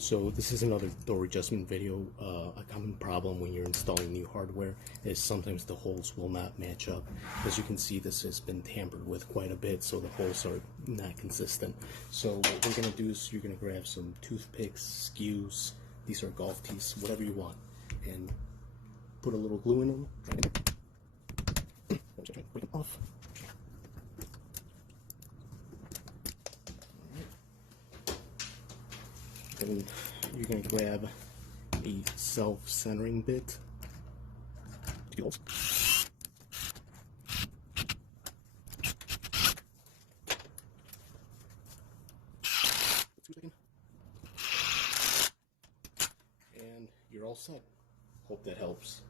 So this is another door adjustment video. A common problem when you're installing new hardware is sometimes the holes will not match up. As you can see, this has been tampered with quite a bit, so the holes are not consistent. So what we're going to do is you're going to grab some toothpicks, skews, these are golf tees, whatever you want, and put a little glue in them. Break them off. And you're going to grab a self-centering bit. And you're all set. Hope that helps.